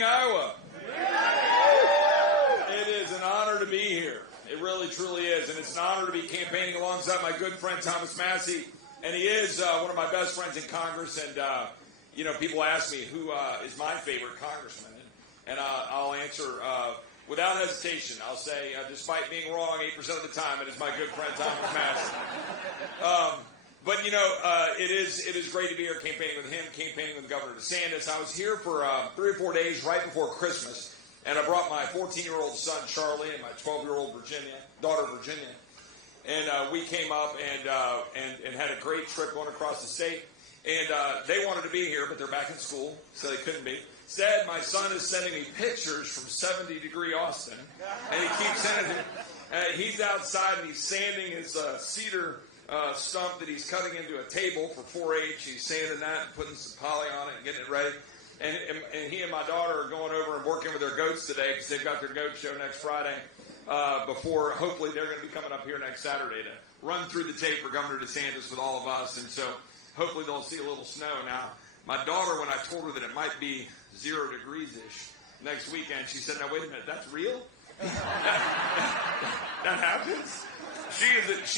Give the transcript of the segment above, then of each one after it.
Spring, Iowa. It is an honor to be here. It really, truly is. And it's an honor to be campaigning alongside my good friend Thomas Massie. And he is one of my best friends in Congress. And, people ask me who is my favorite congressman. And I'll answer without hesitation. I'll say, despite being wrong 8% of the time, it is my good friend Thomas Massie. But it is great to be here campaigning with him, campaigning with Governor DeSantis. I was here for 3 or 4 days right before Christmas, and I brought my 14-year-old son Charlie and my 12-year-old daughter Virginia, and we came up and had a great trip going across the state. And they wanted to be here, but they're back in school, so they couldn't be. Instead, my son is sending me pictures from 70-degree Austin, and he keeps sending it. He's outside and he's sanding his cedar stump that he's cutting into a table for 4-H. He's sanding that and putting some poly on it and getting it ready. And he and my daughter are going over and working with their goats today because they've got their goat show next Friday. Before hopefully they're going to be coming up here next Saturday to run through the tape for Governor DeSantis with all of us. And so hopefully they'll see a little snow. Now, my daughter, when I told her that it might be 0 degrees-ish next weekend, she said, "Now wait a minute, that's real? That happens?" She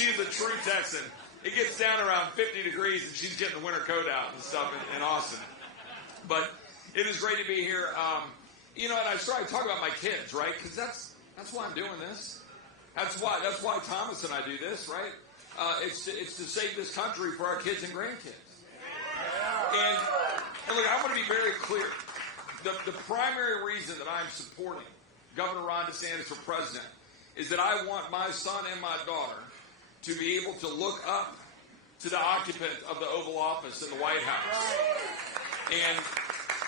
is a true Texan. It gets down around 50 degrees, and she's getting the winter coat out and stuff in Austin. But it is great to be here. And I started talking about my kids, right? Because that's why I'm doing this. That's why Thomas and I do this, right? It's to save this country for our kids and grandkids. And look, I want to be very clear. The primary reason that I'm supporting Governor Ron DeSantis for president is that I want my son and my daughter to be able to look up to the occupant of the Oval Office in the White House. And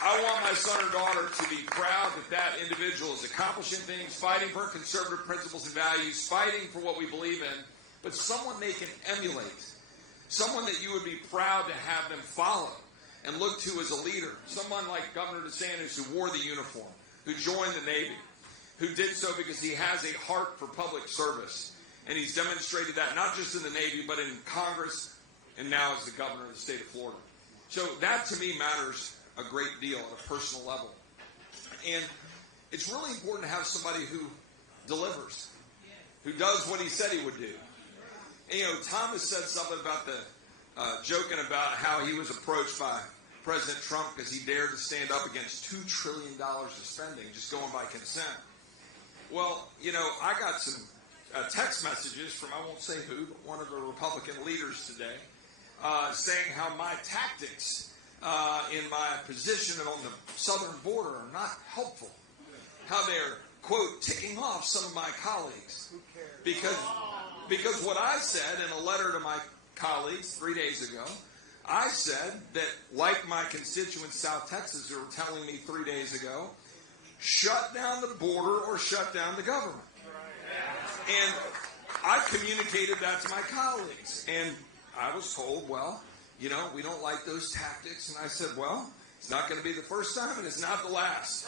I want my son or daughter to be proud that that individual is accomplishing things, fighting for conservative principles and values, fighting for what we believe in, but someone they can emulate, someone that you would be proud to have them follow and look to as a leader, someone like Governor DeSantis who wore the uniform, who joined the Navy, who did so because he has a heart for public service. And he's demonstrated that not just in the Navy, but in Congress and now as the governor of the state of Florida. So that to me matters a great deal at a personal level. And it's really important to have somebody who delivers, who does what he said he would do. And, Thomas said something about joking about how he was approached by President Trump because he dared to stand up against $2 trillion of spending, just going by consent. Well, I got some text messages from, I won't say who, but one of the Republican leaders today, saying how my tactics in my position on the southern border are not helpful. How they're, quote, ticking off some of my colleagues. Because what I said in a letter to my colleagues 3 days ago, I said that, like my constituents South Texas who were telling me 3 days ago, shut down the border or shut down the government. And I communicated that to my colleagues. And I was told, well, we don't like those tactics. And I said, well, it's not going to be the first time and it's not the last.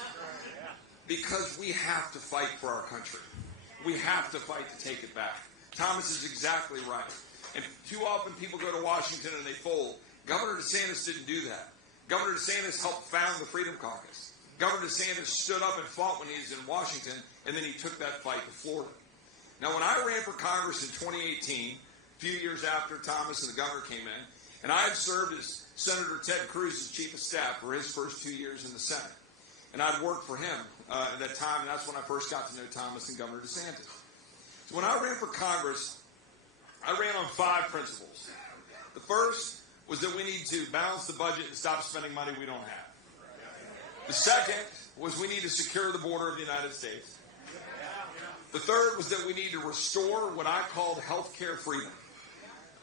Because we have to fight for our country. We have to fight to take it back. Thomas is exactly right. And too often people go to Washington and they fold. Governor DeSantis didn't do that. Governor DeSantis helped found the Freedom Caucus. Governor DeSantis stood up and fought when he was in Washington, and then he took that fight to Florida. Now, when I ran for Congress in 2018, a few years after Thomas and the governor came in, and I had served as Senator Ted Cruz's chief of staff for his first 2 years in the Senate. And I'd worked for him at that time, and that's when I first got to know Thomas and Governor DeSantis. So when I ran for Congress, I ran on 5 principles. The first was that we need to balance the budget and stop spending money we don't have. The second was we need to secure the border of the United States. The third was that we need to restore what I called health care freedom.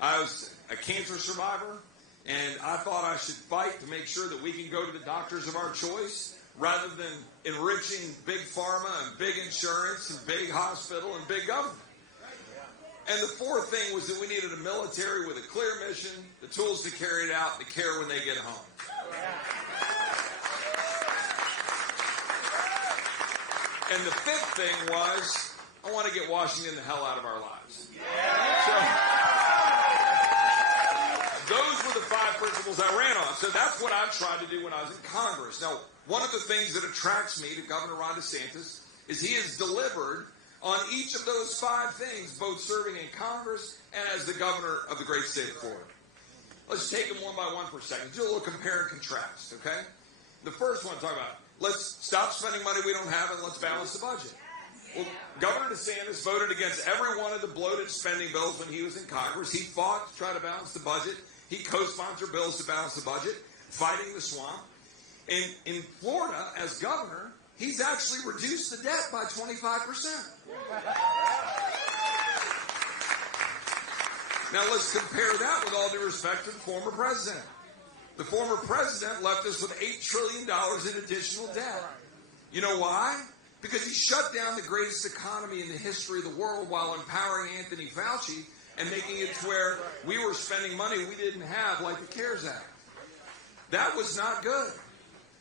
I was a cancer survivor, and I thought I should fight to make sure that we can go to the doctors of our choice rather than enriching big pharma and big insurance and big hospital and big government. And the fourth thing was that we needed a military with a clear mission, the tools to carry it out, the care when they get home. And the fifth thing was, I want to get Washington the hell out of our lives. So, those were the 5 principles principles I ran on. So that's what I've tried to do when I was in Congress. Now, one of the things that attracts me to Governor Ron DeSantis is he has delivered on each of those 5 things, both serving in Congress and as the governor of the great state of Florida. Let's take them one by one for a second. Do a little compare and contrast, okay? The first one, talk about, let's stop spending money we don't have and let's balance the budget. Well, Governor DeSantis voted against every one of the bloated spending bills when he was in Congress. He fought to try to balance the budget. He co-sponsored bills to balance the budget, fighting the swamp. And in Florida, as governor, he's actually reduced the debt by 25%. Now let's compare that with all due respect to the former president. The former president left us with $8 trillion in additional debt. You know why? Because he shut down the greatest economy in the history of the world while empowering Anthony Fauci and making it to where we were spending money we didn't have, like the CARES Act. That was not good.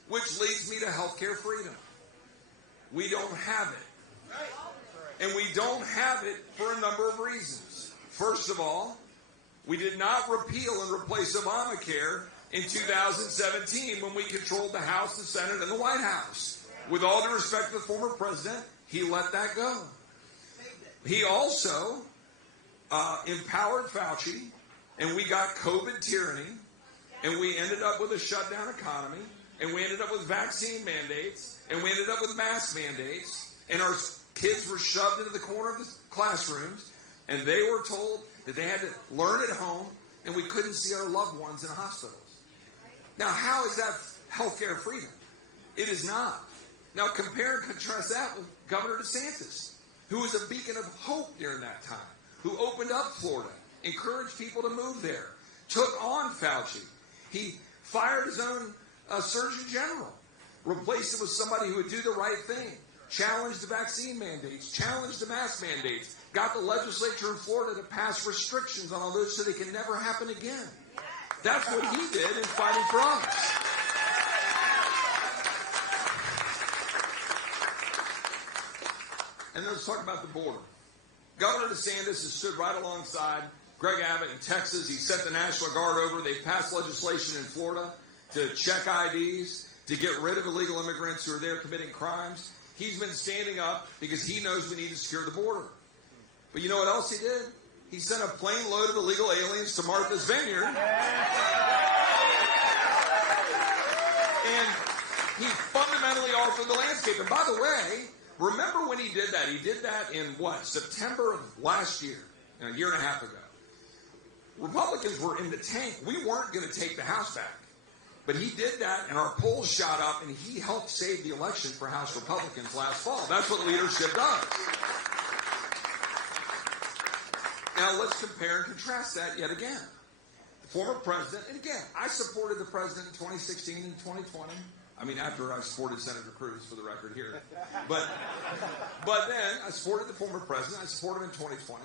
Which leads me to healthcare freedom. We don't have it. And we don't have it for a number of reasons. First of all, we did not repeal and replace Obamacare in 2017 when we controlled the House, the Senate, and the White House. With all due respect to the former president, he let that go. He also empowered Fauci, and we got COVID tyranny, and we ended up with a shutdown economy, and we ended up with vaccine mandates, and we ended up with mask mandates, and our kids were shoved into the corner of the classrooms, and they were told that they had to learn at home, and we couldn't see our loved ones in hospitals. Now, how is that healthcare freedom? It is not. Now, compare and contrast that with Governor DeSantis, who was a beacon of hope during that time, who opened up Florida, encouraged people to move there, took on Fauci. He fired his own Surgeon General, replaced it with somebody who would do the right thing, challenged the vaccine mandates, challenged the mask mandates, got the legislature in Florida to pass restrictions on all those so they can never happen again. That's what he did in fighting for us. And then let's talk about the border. Governor DeSantis has stood right alongside Greg Abbott in Texas. He sent the National Guard over. They've passed legislation in Florida to check IDs, to get rid of illegal immigrants who are there committing crimes. He's been standing up because he knows we need to secure the border. But you know what else he did? He sent a plane load of illegal aliens to Martha's Vineyard. And he fundamentally altered the landscape. And by the way, remember when he did that? He did that in what? September of last year, a year and a half ago. Republicans were in the tank. We weren't going to take the House back. But he did that, and our polls shot up, and he helped save the election for House Republicans last fall. That's what leadership does. Now, let's compare and contrast that yet again. The former president, and again, I supported the president in 2016 and 2020. I mean, after I supported Senator Cruz, for the record here. But then I supported the former president. I supported him in 2020.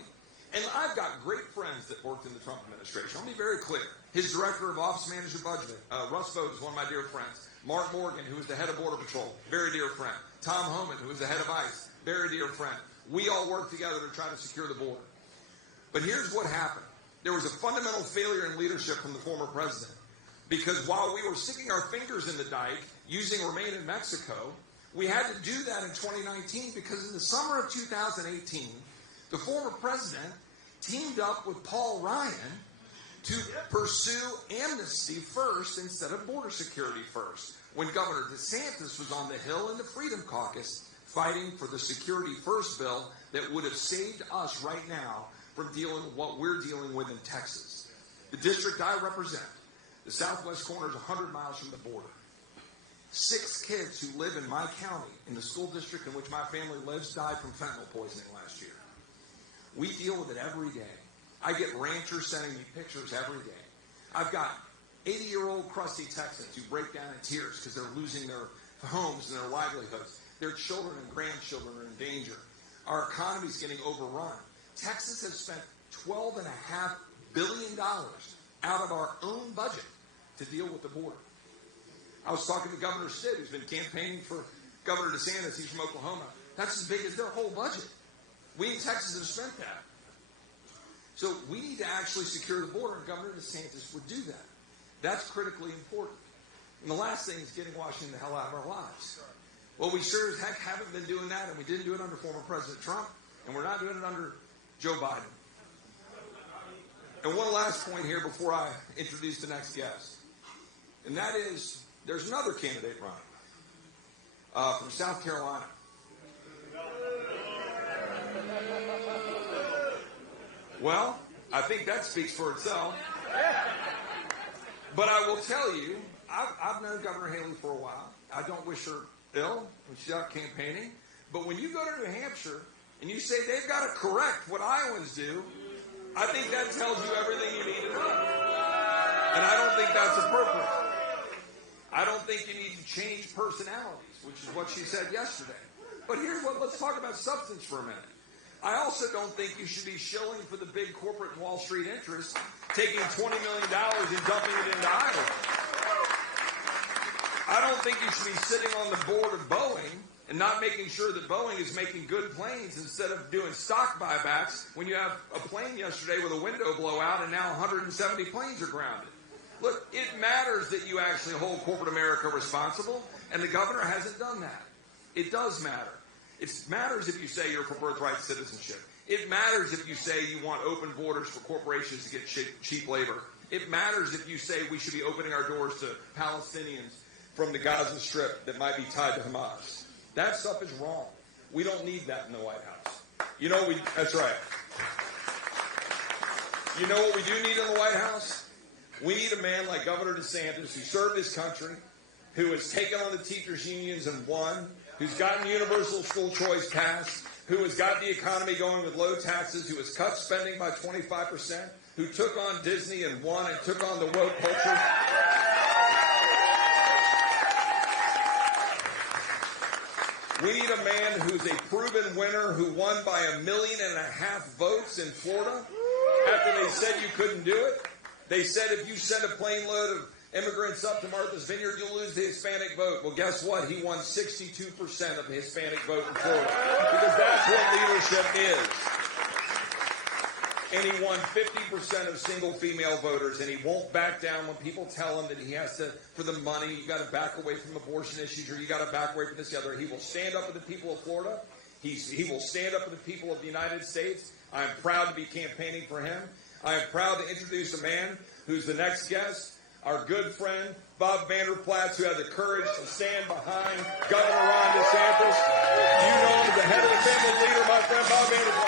And I've got great friends that worked in the Trump administration. I'll be very clear. His director of Office Manager Budget, Russ Vought, is one of my dear friends. Mark Morgan, who was the head of Border Patrol, very dear friend. Tom Homan, who was the head of ICE, very dear friend. We all worked together to try to secure the border. But here's what happened. There was a fundamental failure in leadership from the former president. Because while we were sticking our fingers in the dike, using Remain in Mexico, we had to do that in 2019 because in the summer of 2018, the former president teamed up with Paul Ryan to pursue amnesty first instead of border security first, when Governor DeSantis was on the Hill in the Freedom Caucus fighting for the Security First bill that would have saved us right now from dealing with what we're dealing with in Texas. The district I represent, the southwest corner, is 100 miles from the border. 6 kids who live in my county, in the school district in which my family lives, died from fentanyl poisoning last year. We deal with it every day. I get ranchers sending me pictures every day. I've got 80-year-old crusty Texans who break down in tears because they're losing their homes and their livelihoods. Their children and grandchildren are in danger. Our economy is getting overrun. Texas has spent $12.5 billion out of our own budget to deal with the border. I was talking to Governor Stitt, who's been campaigning for Governor DeSantis. He's from Oklahoma. That's as big as their whole budget. We in Texas have spent that. So we need to actually secure the border, and Governor DeSantis would do that. That's critically important. And the last thing is getting Washington the hell out of our lives. Well, we sure as heck haven't been doing that, and we didn't do it under former President Trump, and we're not doing it under Joe Biden. And one last point here before I introduce the next guest, and that is there's another candidate running from South Carolina. Well, I think that speaks for itself. But I will tell you, I've known Governor Haley for a while. I don't wish her ill when she's out campaigning. But when you go to New Hampshire and you say they've got to correct what Iowans do, I think that tells you everything you need to know. And I don't think that's appropriate. I don't think you need to change personalities, which is what she said yesterday. But let's talk about substance for a minute. I also don't think you should be shilling for the big corporate Wall Street interests, taking $20 million and dumping it into Iowa. I don't think you should be sitting on the board of Boeing and not making sure that Boeing is making good planes instead of doing stock buybacks when you have a plane yesterday with a window blowout and now 170 planes are grounded. Look, it matters that you actually hold corporate America responsible, and the governor hasn't done that. It does matter. It matters if you say you're for birthright citizenship. It matters if you say you want open borders for corporations to get cheap labor. It matters if you say we should be opening our doors to Palestinians from the Gaza Strip that might be tied to Hamas. That stuff is wrong. We don't need that in the White House. That's right. You know what we do need in the White House? We need a man like Governor DeSantis who served his country, who has taken on the teachers' unions and won, who's gotten universal school choice passed, who has got the economy going with low taxes, who has cut spending by 25%, who took on Disney and won and took on the woke culture. We need a man who's a proven winner who won by 1.5 million votes in Florida after they said you couldn't do it. They said if you send a plane load of immigrants up to Martha's Vineyard, you'll lose the Hispanic vote. Well, guess what? He won 62% of the Hispanic vote in Florida because that's what leadership is. And he won 50% of single female voters, and he won't back down when people tell him that he has to, for the money, you got to back away from abortion issues or you got to back away from this and the other. He will stand up with the people of Florida. He will stand up with the people of the United States. I'm proud to be campaigning for him. I am proud to introduce a man who's the next guest, our good friend, Bob Vanderplatz, who had the courage to stand behind Governor Ron DeSantis. You know him as the head of the family leader, my friend Bob Vanderplatz.